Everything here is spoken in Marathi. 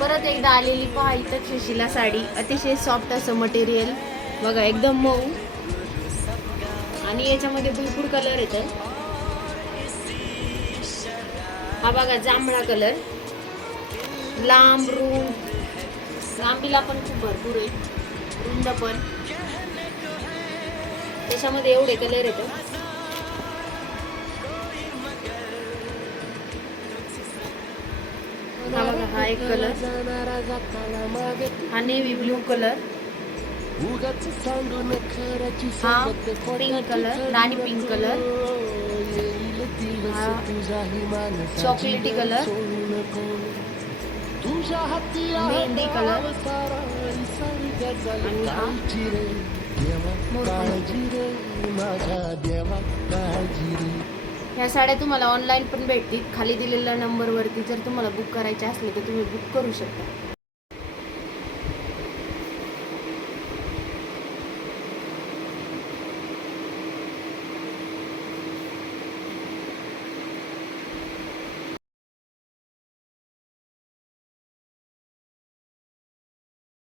परत एकदा आलेली पहा इथं सुशीला साडी, अतिशय सॉफ्ट असं मटेरियल बघा, एकदम मऊ. आणि याच्यामध्ये भरपूर कलर येतात. हा बघा जांभळा कलर, लांब रुंद, लांबीला पण खूप भरपूर आहे, रुंद पण. त्याच्यामध्ये एवढे कलर येतात. हा बघा, हा एक कलर, हा नेव्ही ब्लू कलर, हा पिंक कलर, राणी पिंक कलर, हा चॉकलेटी कलर, मेहंदी कलर, आणि हा ह्या साड्या तुम्हाला ऑनलाईन पण भेटतील. खाली दिलेल्या नंबरवरती जर तुम्हाला बुक करायचे असले तर तुम्ही बुक करू शकता.